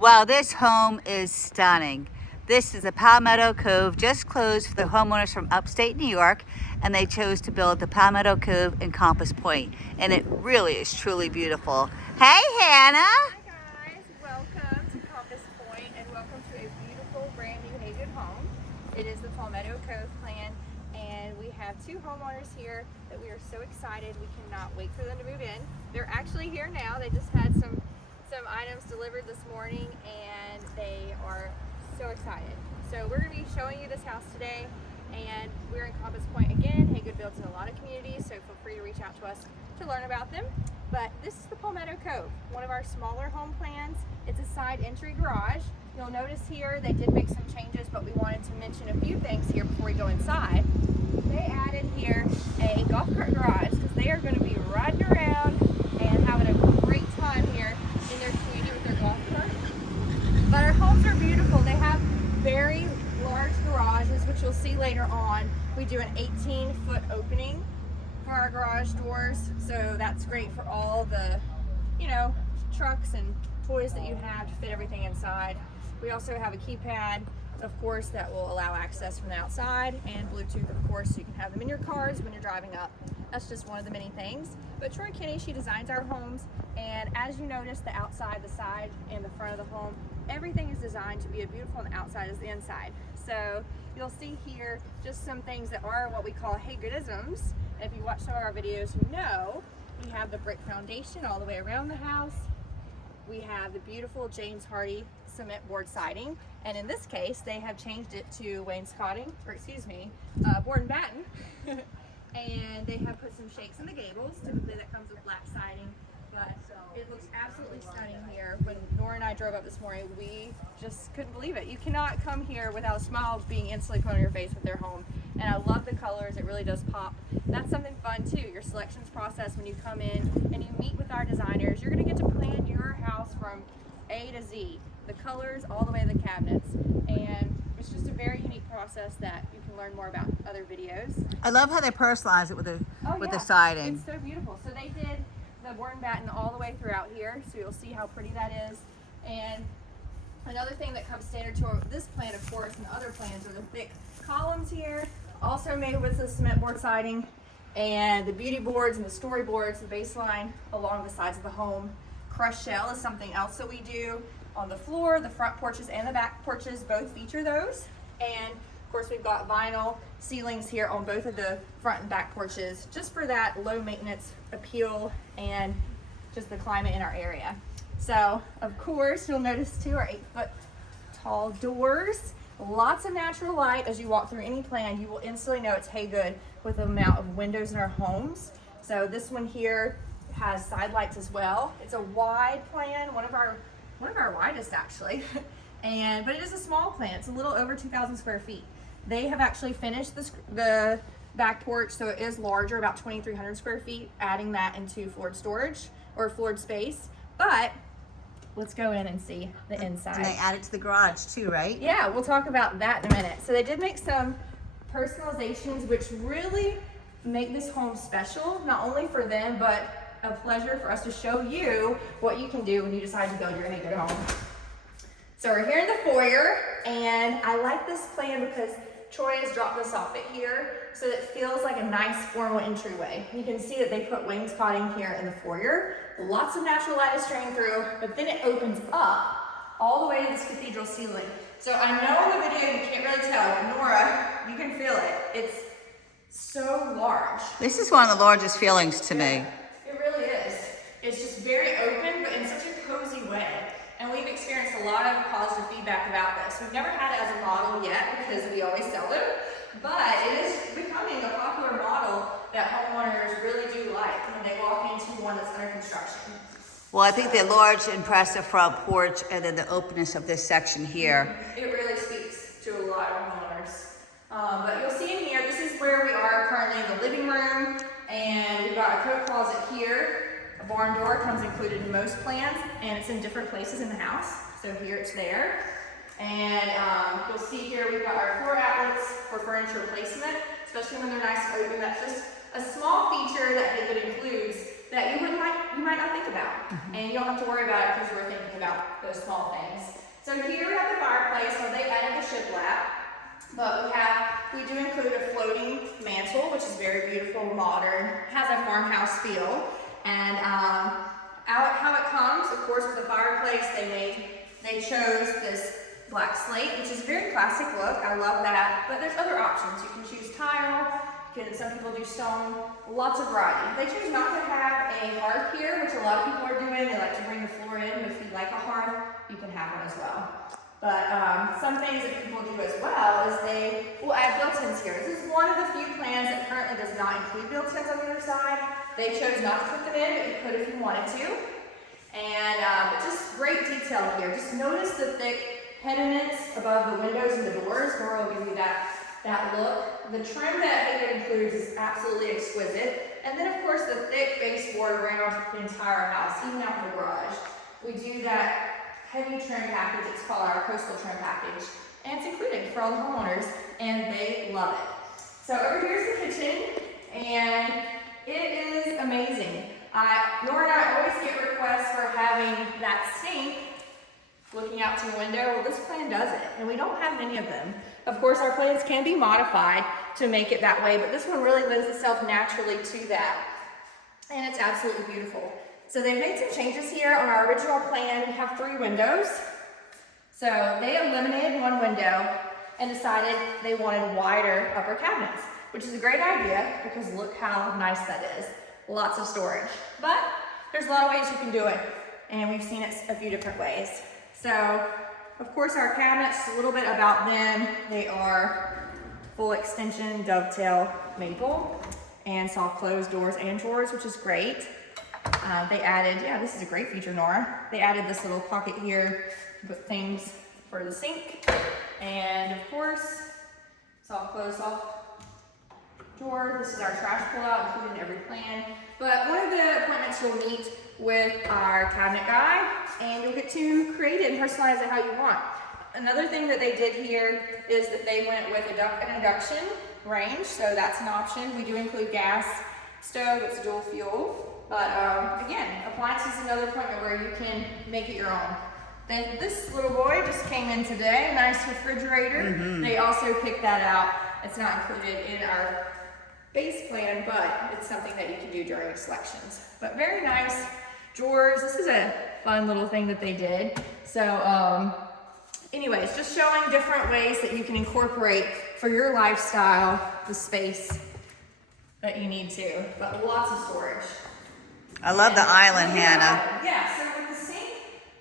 Wow, this home is stunning. This is a Palmetto Cove, just closed for the homeowners from upstate New York, and they chose to build the Palmetto Cove in Compass Point, and it really is truly beautiful. Hey, Hannah. Hi guys, welcome to Compass Point and welcome to a beautiful brand new Haygood home. It is the Palmetto Cove plan, and we have two homeowners here that we are so excited. We cannot wait for them to move in. They're actually here now. They just had some items delivered this morning and they are so excited. So we're going to be showing you this house today, and we're in Compass Point again. Haygood builds in a lot of communities, so feel free to reach out to us to learn about them. But this is the Palmetto Cove, one of our smaller home plans. It's a side entry garage. You'll notice here they did make some changes, but we wanted to mention a few things here before we go inside. They added here a golf cart garage because they are going to be riding around and having a great time here in their community with their golf cart. But our homes are beautiful. They have very large garages, which you'll see later on. We do an 18-foot opening for our garage doors, so that's great for all the, trucks and toys that you have to fit everything inside. We also have a keypad, of course, that will allow access from the outside, and Bluetooth, of course, so you can have them in your cars when you're driving up. That's just one of the many things. But Troy Kinney, she designs our homes, and as you notice, the outside, the side, and the front of the home, everything is designed to be as beautiful on the outside as the inside. So you'll see here just some things that are what we call Haygoodisms. If you watch some of our videos, you know we have the brick foundation all the way around the house. We have the beautiful James Hardy cement board siding, and in this case they have changed it to wainscoting, or board and batten. And they have put some shakes in the gables. Typically that comes with black siding, but it looks absolutely stunning here. When Nora and I drove up this morning, we just couldn't believe it. You cannot come here without a smile being instantly put on your face with their home. And I love the colors, it really does pop. That's something fun too, your selections process when you come in and you meet with our designers. You're gonna get to plan your house from A to Z, the colors all the way to the cabinets. And it's just a very unique process that you can learn more about in other videos. I love how they personalize it with the siding. It's so beautiful. So they did the board and batten all the way throughout here, so you'll see how pretty that is. And another thing that comes standard to this plan, of course, and other plans are the thick columns here, also made with the cement board siding, and the beauty boards and the storyboards, the baseline along the sides of the home. Crushed shell is something else that we do on the floor. The front porches and the back porches both feature those. And of course we've got vinyl ceilings here on both of the front and back porches, just for that low maintenance appeal and just the climate in our area. So of course you'll notice too our 8-foot tall doors. Lots of natural light. As you walk through any plan, you will instantly know it's Haygood with the amount of windows in our homes. So this one here has side lights as well. It's a wide plan, one of our widest actually. But it is a small plan. It's a little over 2,000 square feet. They have actually finished the back porch, so it is larger, about 2,300 square feet, adding that into floored storage or floored space. But let's go in and see the inside. And they added to the garage too, right? Yeah, we'll talk about that in a minute. So they did make some personalizations which really make this home special, not only for them, but a pleasure for us to show you what you can do when you decide to build your Haygood home. So we're here in the foyer, and I like this plan because Troy has dropped us off at here, so that it feels like a nice formal entryway. You can see that they put wainscoting here in the foyer. Lots of natural light is streaming through, but then it opens up all the way to this cathedral ceiling. So I know in the video you can't really tell, but Nora, you can feel it. It's so large. This is one of the largest feelings to me. It really is. It's just very open, but in such a cozy way. And we've experienced a lot of positive feedback about this. We've never had it as a model yet because we always sell them, but it is becoming a popular model that homeowners really do like when they walk into one that's under construction. Well, I think the large, impressive front porch and then the openness of this section here. It really speaks to a lot of homeowners. But you'll see in here, this is where we are currently in the living room, and we've got a coat closet here. A barn door comes included in most plans, and it's in different places in the house. So here it's there. And you'll see here we've got our 4 outlets for furniture placement, especially when they're nice and open. That's just a small feature that Haygood includes that you might not think about. And you don't have to worry about it because you were thinking about those small things. So here we have the fireplace, so they added the shiplap. But we do include a floating mantle, which is very beautiful, modern, has a farmhouse feel. And how it comes, of course, with the fireplace, they chose this black slate, which is a very classic look. I love that. But there's other options. You can choose tile. Some people do stone. Lots of variety. They choose not to have a hearth here, which a lot of people are doing. They like to bring the floor in. But if you like a hearth, you can have one as well. But some things that people do as well is they will add built-ins here. This is one of the few plans that currently does not include built-ins on the other side. They chose not to put them in, but you could if you wanted to. And but just great detail here. Just notice the thick pediments above the windows and the doors. Nora will give you that look. The trim that it includes is absolutely exquisite. And then of course the thick baseboard around the entire house, even out the garage. We do that heavy trim package. It's called our coastal trim package. And it's included for all the homeowners, and they love it. So over here's the kitchen, and it is amazing. Nora and I always get requests for having that sink looking out to the window. Well, this plan does it, and we don't have many of them. Of course, our plans can be modified to make it that way, but this one really lends itself naturally to that. And it's absolutely beautiful. So they've made some changes here. On our original plan, we have 3 windows. So they eliminated 1 window and decided they wanted wider upper cabinets, which is a great idea because look how nice that is. Lots of storage. But there's a lot of ways you can do it, and we've seen it a few different ways. So, of course, our cabinets, a little bit about them. They are full extension dovetail maple and soft close doors and drawers, which is great. They added, this is a great feature, Nora. They added this little pocket here to put things for the sink. And of course, soft close, soft drawer. This is our trash pull-out, included in every plan. But one of the appointments you'll meet with our cabinet guy, and you'll get to create it and personalize it how you want. Another thing that they did here is that they went with an induction range, so that's an option. We do include gas stove, it's dual fuel. But again, appliances is another appointment where you can make it your own. Then this little boy just came in today, nice refrigerator. They also picked that out. It's not included in our base plan, but it's something that you can do during selections. But very nice drawers. This is a fun little thing that they did. So anyways, just showing different ways that you can incorporate for your lifestyle the space that you need to, but lots of storage. I love the island, Hannah. Yeah, so with the sink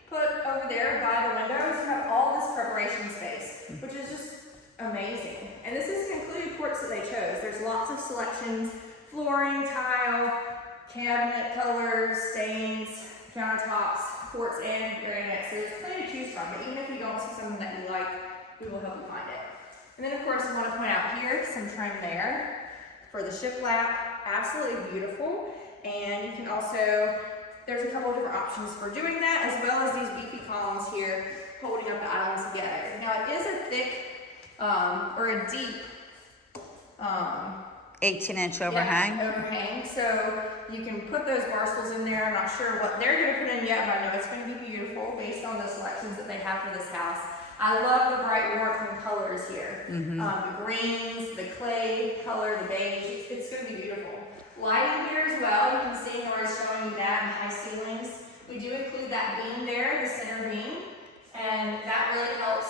put over there by the windows, you have all this preparation space, which is just amazing. And this is included quartz that they chose. There's lots of selections, flooring, tile, cabinet colors, stains, countertops, quartz and granite. So there's plenty to choose from, but even if you don't see something that you like, we will help you find it. And then of course I want to point out here, some trim there for the shiplap, absolutely beautiful. And you can also, there's a couple of different options for doing that, as well as these beefy columns here holding up the island together. Now it is a thick, or a deep, 18-inch overhang. Yeah, overhang. So you can put those bar stools in there. I'm not sure what they're going to put in yet, but I know it's going to be beautiful based on the selections that they have for this house. I love the bright warmth colors here. The greens, the clay color, the beige. It's going to be beautiful. Lighting here as well. You can see Nora's showing you that in high ceilings. We do include that beam there, the center beam, and that really helps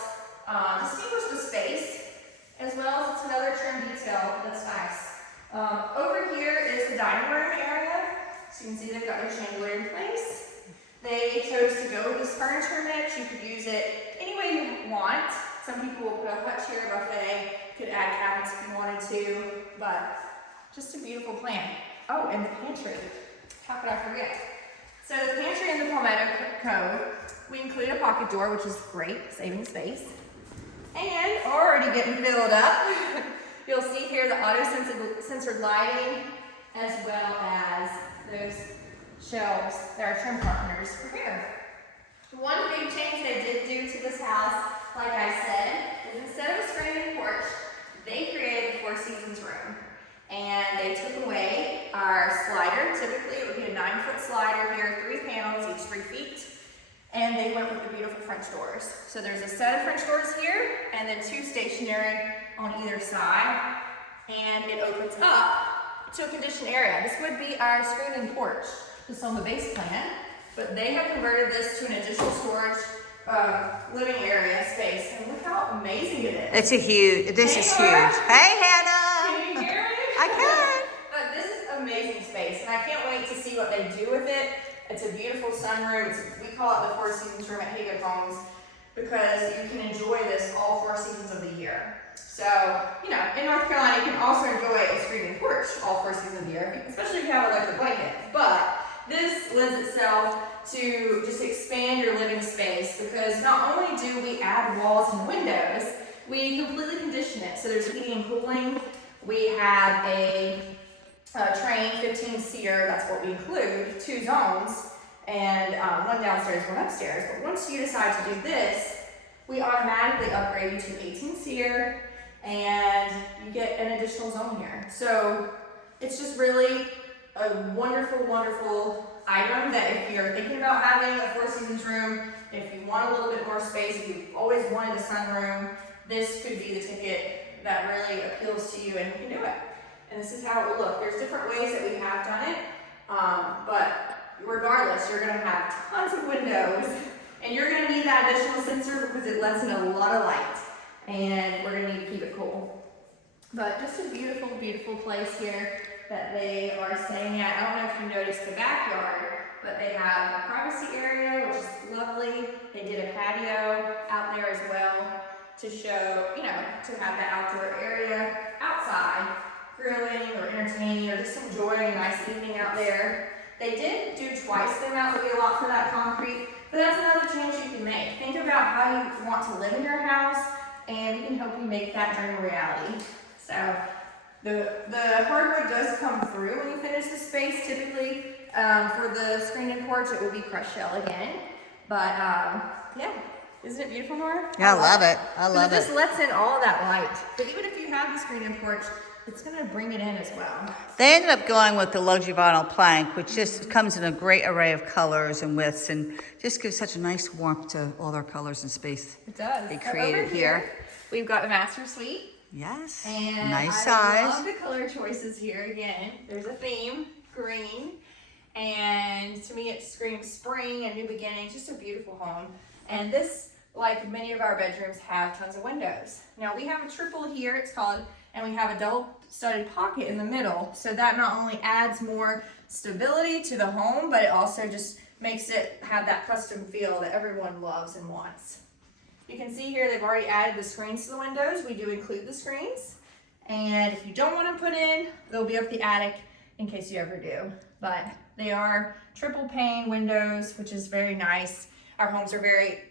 distinguish the space, as well as it's another trim detail that's nice. Over here is the dining room area. So you can see they've got their chandelier in place. They chose to go with this furniture mix. You could use it any way you want. Some people will put a hut chair buffet, could add cabinets if you wanted to, but just a beautiful plan. Oh, and the pantry. How could I forget? So the pantry in the Palmetto Cove, we include a pocket door, which is great, saving space. And already getting filled up. You'll see here the auto-sensored lighting, as well as those shelves that our trim partners prepare. One big change they did do to this house, like I said, is instead of a screened porch, they created the Four Seasons room. And they took away our slider. Typically it would be a 9-foot slider here, 3 panels, each 3 feet. And they went with the beautiful French doors. So there's a set of French doors here, and then 2 stationary on either side. And it opens up to a conditioned area. This would be our screened-in porch, just on the base plan. But they have converted this to an additional storage living area space. And look how amazing it is. It's a huge, this is huge. Hey, Hannah. Can you hear me? I can. But this is amazing space, and I can't wait to see what they do with it. It's a beautiful sunroom. We call it the 4 seasons room at Haygood Homes because you can enjoy this all 4 seasons of the year. So, you know, in North Carolina, you can also enjoy a screened-in porch all 4 seasons of the year, especially if you have an electric blanket. But this lends itself to just expand your living space because not only do we add walls and windows, we completely condition it. So there's heating and cooling. We have a train 15-seater, that's what we include, 2 zones, and 1 downstairs, 1 upstairs. But once you decide to do this, we automatically upgrade you to 18-seater, and you get an additional zone here. So it's just really a wonderful, wonderful item that if you're thinking about having a 4 seasons room, if you want a little bit more space, if you've always wanted a sunroom, this could be the ticket that really appeals to you, and you can do it. And this is how it will look. There's different ways that we have done it, but regardless, you're gonna have tons of windows, and you're gonna need that additional sensor because it lets in a lot of light, and we're gonna need to keep it cool. But just a beautiful, beautiful place here that they are staying at. I don't know if you noticed the backyard, but they have a privacy area, which is lovely. They did a patio out there as well to show, you know, to have that outdoor area outside, grilling or entertaining or just enjoying a nice evening out there. They did do twice the amount, would be a lot for that concrete, but that's another change you can make. Think about how you want to live in your house, and we can help you make that dream a reality. So the hardwood does come through when you finish the space. Typically, for the screened-in porch, it will be crushed shell again. But yeah, isn't it beautiful, Nora? Yeah, I love it. I love it. It just lets in all that light. But even if you have the screened-in porch, it's gonna bring it in as well. They ended up going with the luxury vinyl plank, which just comes in a great array of colors and widths and just gives such a nice warmth to all their colors and space It does. they created here. We've got the master suite. Yes, And nice I size. love the color choices here again. There's a theme, green. And to me it screams spring and new beginnings, just a beautiful home. And this, like many of our bedrooms, have tons of windows. Now we have a triple here, it's called, and we have a double studded pocket in the middle. So that not only adds more stability to the home, but it also just makes it have that custom feel that everyone loves and wants. You can see here they've already added the screens to the windows. We do include the screens. And if you don't want to put in, they'll be up the attic in case you ever do. But they are triple pane windows, which is very nice. Our homes are very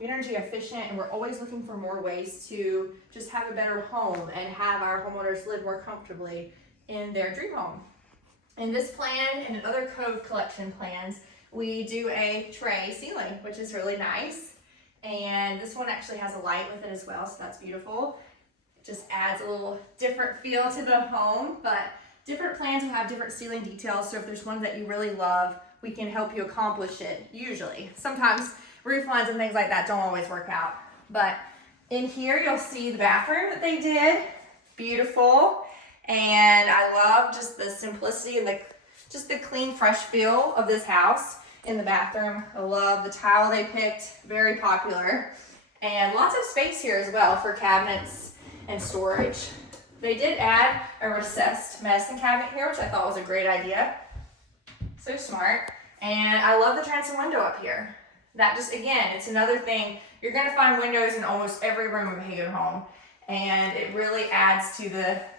energy efficient, and we're always looking for more ways to just have a better home and have our homeowners live more comfortably in their dream home. In this plan and in other Cove collection plans, we do a tray ceiling, which is really nice. And this one actually has a light with it as well, so that's beautiful. It just adds a little different feel to the home, but different plans will have different ceiling details, so if there's one that you really love, we can help you accomplish it, usually. Sometimes roof lines and things like that don't always work out. But in here, you'll see the bathroom that they did. Beautiful. And I love just the simplicity and just the clean, fresh feel of this house in the bathroom. I love the tile they picked, very popular. And lots of space here as well for cabinets and storage. They did add a recessed medicine cabinet here, which I thought was a great idea. So smart. And I love the transom window up here. That just, again, it's another thing. You're gonna find windows in almost every room of a Haygood home. And it really adds to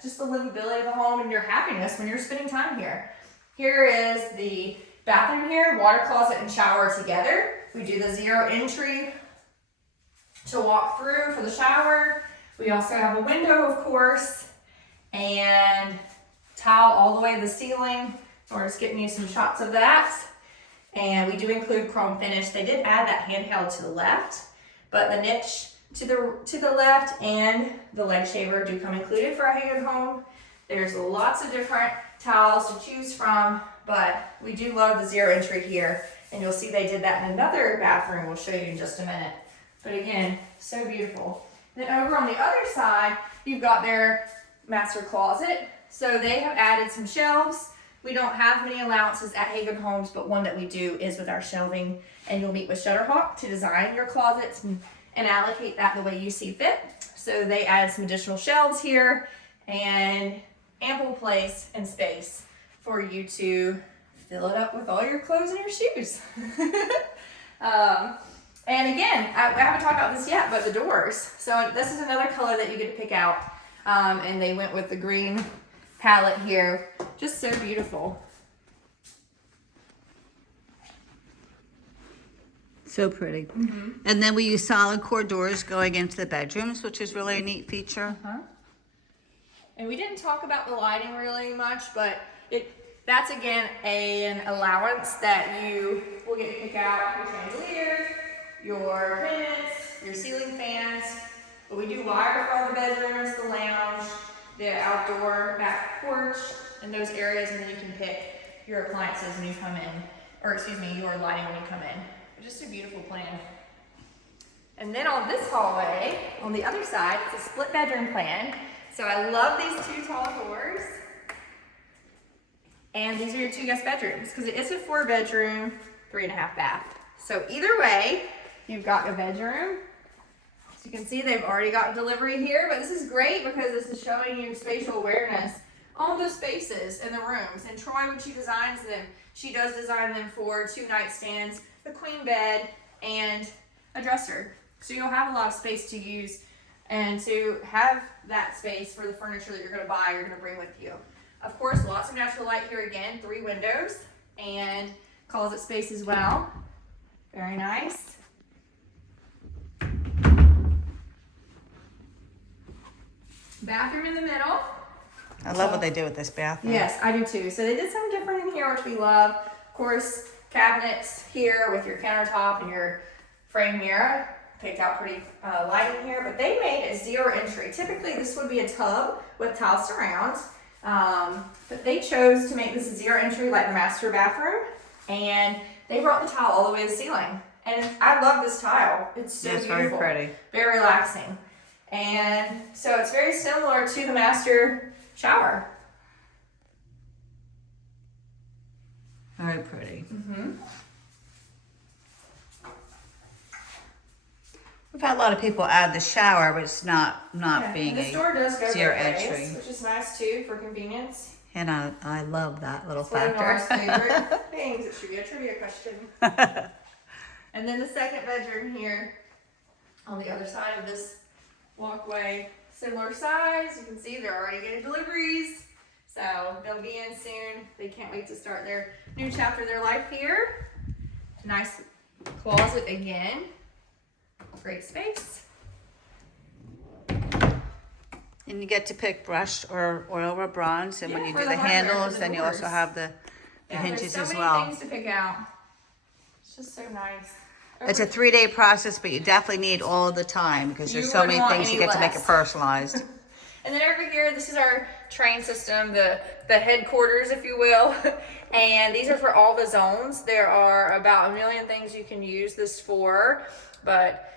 just the livability of the home and your happiness when you're spending time here. Here is the bathroom here, water closet and shower together. We do the 0 entry to walk through for the shower. We also have a window, of course, and tile all the way to the ceiling. So we're just getting you some shots of that. And we do include chrome finish. They did add that handheld to the left, but the niche to the left and the leg shaver do come included for a Haygood home. There's lots of different towels to choose from, but we do love the zero entry here. And you'll see they did that in another bathroom. We'll show you in just a minute. But again, so beautiful. Then over on the other side, you've got their master closet. So they have added some shelves. We don't have many allowances at Haven Homes, but one that we do is with our shelving. And you'll meet with Shutterhawk to design your closets and allocate that the way you see fit. So they added some additional shelves here and ample place and space for you to fill it up with all your clothes and your shoes. And again, I haven't talked about this yet, but the doors. So this is another color that you get to pick out. And they went with the green palette here. Just so beautiful. So pretty. And then we use solid core doors going into the bedrooms, which is really a neat feature. And we didn't talk about the lighting really much, but that's again an allowance that you will get to pick out your chandelier, your pendants, your ceiling fans. But we do wire for all the bedrooms, the lounge, the outdoor back porch, and those areas, and then you can pick your appliances when you come in, or excuse me, your lighting when you come in. Just a beautiful plan. And then on this hallway, on the other side, it's a split bedroom plan. So I love these two tall doors. And these are your 2 guest bedrooms, because it is a 4-bedroom, 3.5 bath. So either way, you've got a bedroom. So you can see they've already got delivery here, but this is great because this is showing you spatial awareness on the spaces in the rooms. And Troy, when she designs them, she does design them for 2 nightstands, a queen bed, and a dresser. So you'll have a lot of space to use and to have that space for the furniture that you're going to buy, you're going to bring with you. Of course, lots of natural light here again, 3 windows, and closet space as well. Very nice. Bathroom in the middle. I love what they do with this bathroom. Yes, I do too. So they did something different in here, which we love. Of course, cabinets here with your countertop and your frame mirror. Picked out pretty light in here, but they made it 0 entry. Typically, this would be a tub with tile surrounds, but they chose to make this a 0 entry like the master bathroom, and they brought the tile all the way to the ceiling. And I love this tile. It's so beautiful. Very pretty. Very relaxing. And so it's very similar to the master shower. Very pretty. We've had a lot of people add the shower, but it's not being this door does go 0 both ways, entry. which is nice too for convenience. And I love that little It's one of Nora's factor. favorite things. It should be a trivia question. And then the second bedroom here on the other side of this walkway, similar size. You can see they're already getting deliveries. So they'll be in soon. They can't wait to start their new chapter of their life here. Nice closet again. Great space. And you get to pick brushed or oil or bronze. And when Yeah, you for do the the hardware, for handles, the then you also doors. have the hinges there's so as many well. things to pick out. It's just so nice. It's a 3-day process, but you definitely need all the time because there's You so wouldn't many want things you any get to make it less. personalized. And then over here, this is our train system, the headquarters, if you will. And these are for all the zones. There are about 1 million things you can use this for, but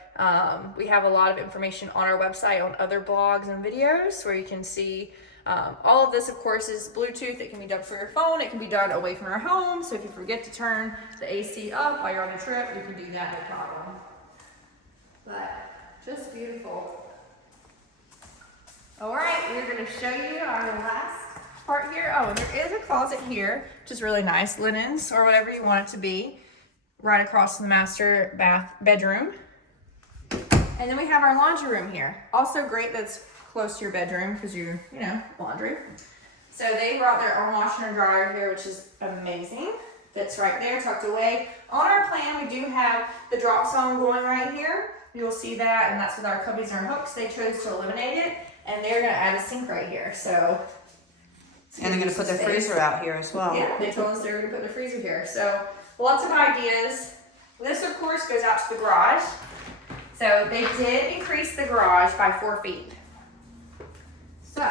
we have a lot of information on our website on other blogs and videos where you can see all of this, of course, is Bluetooth. It can be done for your phone. It can be done away from your home. So if you forget to turn the AC up while you're on a trip, you can do that, no problem. But just beautiful. All right, we're going to show you our last part here. Oh, and there is a closet here, which is really nice. Linens or whatever you want it to be, right across from the master bedroom. And then we have our laundry room here. Also great that's close to your bedroom because you know, laundry. So they brought their own washer and dryer here, which is amazing. Fits right there, tucked away. On our plan, we do have the drop zone going right here. You'll see that, and that's with our cubbies and our hooks. They chose to eliminate it, and they're gonna add a sink right here. So, And they're going to put their freezer out here as well. yeah, they told us they were gonna put their freezer here. So lots of ideas. This, of course, goes out to the garage. So they did increase the garage by 4 feet. So,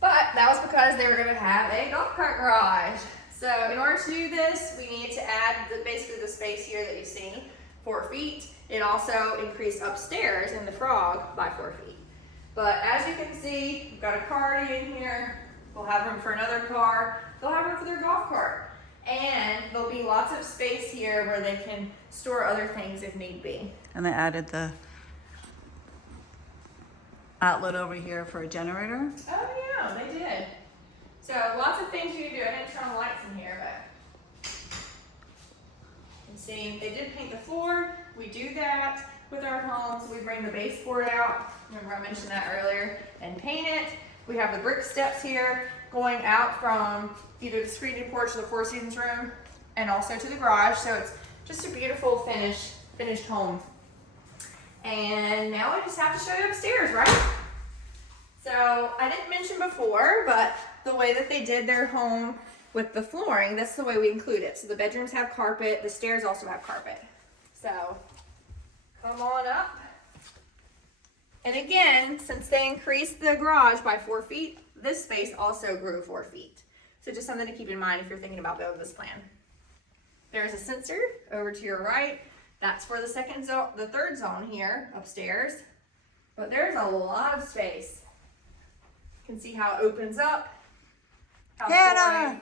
but that was because they were gonna have a golf cart garage. So in order to do this, we need to add basically the space here that you see, 4 feet. It also increased upstairs in the frog by 4 feet. But as you can see, we've got a car in here. We'll have room for another car. They'll have room for their golf cart. And there'll be lots of space here where they can store other things if need be. And they added the outlet over here for a generator. Oh yeah, they did. So lots of things you can do. I didn't turn on the lights in here, but you can see they did paint the floor. We do that with our homes. We bring the baseboard out. Remember I mentioned that earlier, and paint it. We have the brick steps here going out from either the screened-in porch or the Four Seasons room, and also to the garage. So it's just a beautiful finished home. And now I just have to show you upstairs, right? So I didn't mention before, but the way that they did their home with the flooring, that's the way we include it. So the bedrooms have carpet, the stairs also have carpet. So come on up. And again, since they increased the garage by 4 feet, this space also grew 4 feet. So just something to keep in mind if you're thinking about building this plan. There's a sensor over to your right. That's for the third zone here upstairs. But there's a lot of space. You can see how it opens up. How flooring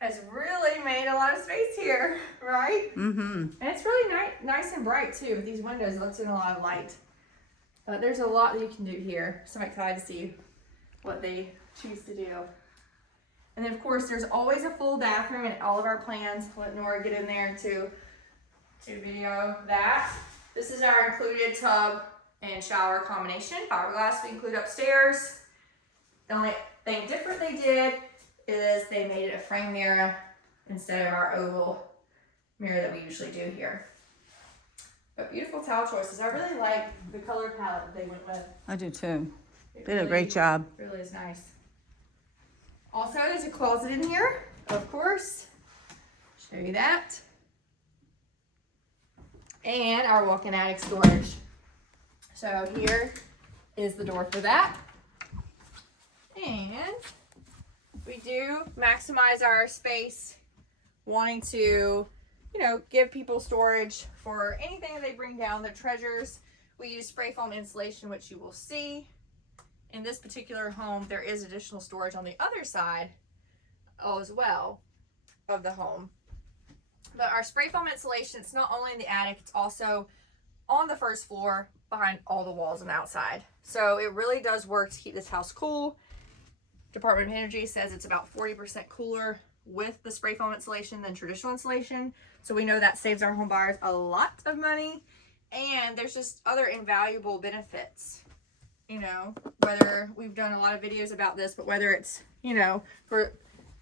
has really made a lot of space here, right? Mm-hmm. And it's really nice and bright too. With these windows, it lets in a lot of light. But there's a lot that you can do here. So I'm excited to see what they choose to do. And then of course, there's always a full bathroom in all of our plans. Let Nora get in there to video that. This is our included tub and shower combination. Fiberglass we include upstairs. The only thing different they did is they made it a frame mirror instead of our oval mirror that we usually do here. But beautiful tile choices. I really like the color palette that they went with. I do too. They did a great job. Really is nice. Also, there's a closet in here, of course. Show you that. And our walk-in attic storage. So here is the door for that. And we do maximize our space, wanting to, give people storage for anything that they bring down, their treasures. We use spray foam insulation, which you will see. In this particular home, there is additional storage on the other side as well of the home. But our spray foam insulation, it's not only in the attic, it's also on the first floor behind all the walls and outside. So it really does work to keep this house cool. Department of Energy says it's about 40% cooler with the spray foam insulation than traditional insulation. So we know that saves our home buyers a lot of money. And there's just other invaluable benefits. Whether we've done a lot of videos about this, but whether it's, for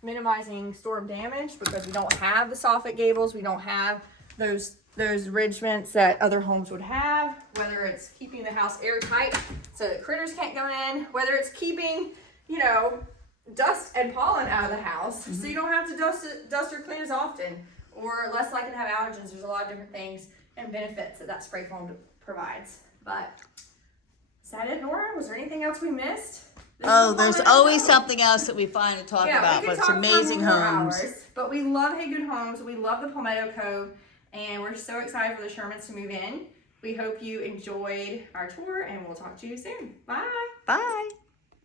minimizing storm damage, because we don't have the soffit gables, we don't have those ridge vents that other homes would have, whether it's keeping the house airtight so that critters can't go in, whether it's keeping, dust and pollen out of the house, so you don't have to dust or clean as often, or less likely to have allergens. There's a lot of different things and benefits that spray foam provides. But is that it, Nora? Was there anything else we missed? There's always something else that we find to talk about, but it's amazing homes. But we love Hey Good Homes. We love the Palmetto Cove, and we're so excited for the Shermans to move in. We hope you enjoyed our tour, and we'll talk to you soon. Bye. Bye.